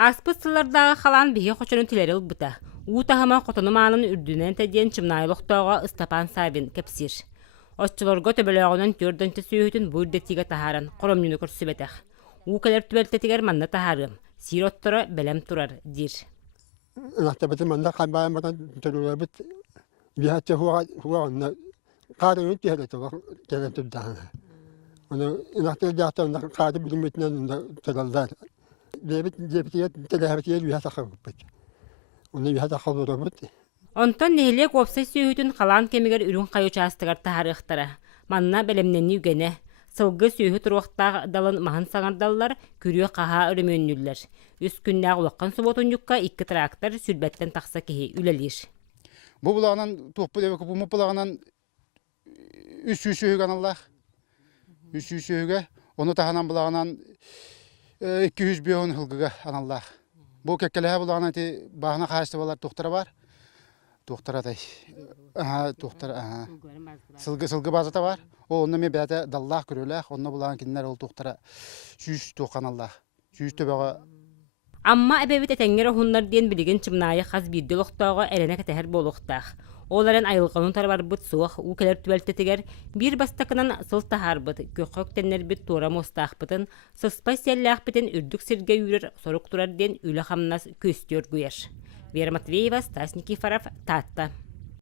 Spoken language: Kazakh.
Аспыт халан биһи хочонун тилерил бута. Утахама хотону маанын үрдүнен теден чымнайлыктоого Стапан Савин кепсир. Оччолорго төбөлөөгөнөн төрдөнтө сүйүтүн буйдетиге тахаран коромнюну көрсүбетех. Укалер түбөлтетигер манна тахарым. Сиротторо белем турар дир. Нахтабытын манда кайбаяматан төрүлөбүт. Бихатча хуа каарыны тиһэлетова телетүддаан. Оны нахтал жаатан каады билимитинен төрөлдөр. Дебит телехабитиер бихатахабыт. Оны бихатахабыт. Онтон нехилек опсай сүйүтүн халан кемигер үрүн кайучаастыгар тахарыхтара. Манна белемненни үгене. Сылгы сүйүт руохтаах далын махан саңардаллар күрүө каха өрөмөннүллер. Үс күннәг улаккан суботун юкка 2 трактор сүрбәттен такса кихи үлелир. Бу булагынан туоппу дебе бу булагынан үс сүйүгөн Аллах. Үс сүйүгө оны таханан булагынан 200 бион хылгыга аналлах. Бу кеккеле булагынан ти багына кайсы балар доктора бар. Доктора тай. Доктора. Сылгы базата бар. Онны ме бәдә даллах көрөләх, онны булаган киннәр ул доктора сүз токан Аллах. Сүз төбәгә. Амма эбебит этеңгер хуннар диен билеген чымнайы хаз бирде лохтоого эрене кетер болохтах. Оларын айылганын тарбар бут суох укелер түбөлтетигер бир бастакынан сыл тахарбыт көкөк теннер бит тура мостахбытын сыспай селлахбытын үрдүк сирге үрер сорук турар диен үле хамнас көстөр гүйер. Вера Матвеева, Стас Никифоров, Татта.